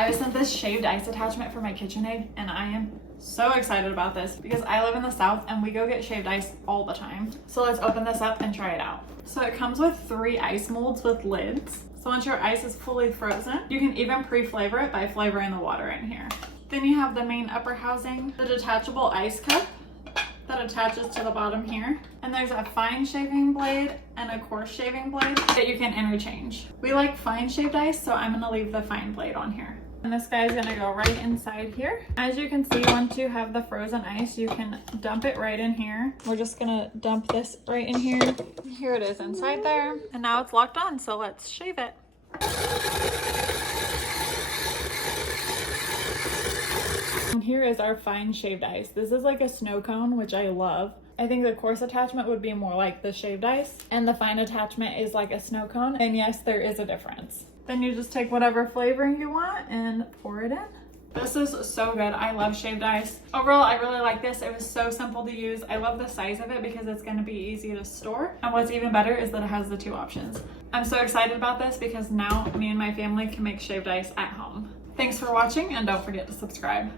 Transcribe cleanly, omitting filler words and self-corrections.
I was sent this shaved ice attachment for my KitchenAid, and I am so excited about this because I live in the South and we go get shaved ice all the time. So let's open this up and try it out. So it comes with 3 ice molds with lids. So once your ice is fully frozen, you can even pre-flavor it by flavoring the water in here. Then you have the main upper housing, the detachable ice cup that attaches to the bottom here. And there's a fine shaving blade and a coarse shaving blade that you can interchange. We like fine shaved ice, so I'm gonna leave the fine blade on here. And this guy is gonna go right inside here. As you can see, once you have the frozen ice, you can dump it right in here. We're just gonna dump this right in here. Here it is inside there. And now it's locked on, so let's shave it. And here is our fine shaved ice. This is like a snow cone, which I love. I think the coarse attachment would be more like the shaved ice, and the fine attachment is like a snow cone. And yes, there is a difference. Then you just take whatever flavoring you want and pour it in. This is so good. I love shaved ice. Overall, I really like this. It was so simple to use. I love the size of it because it's going to be easy to store. And what's even better is that it has the 2 options. I'm so excited about this because now me and my family can make shaved ice at home. Thanks for watching, and don't forget to subscribe.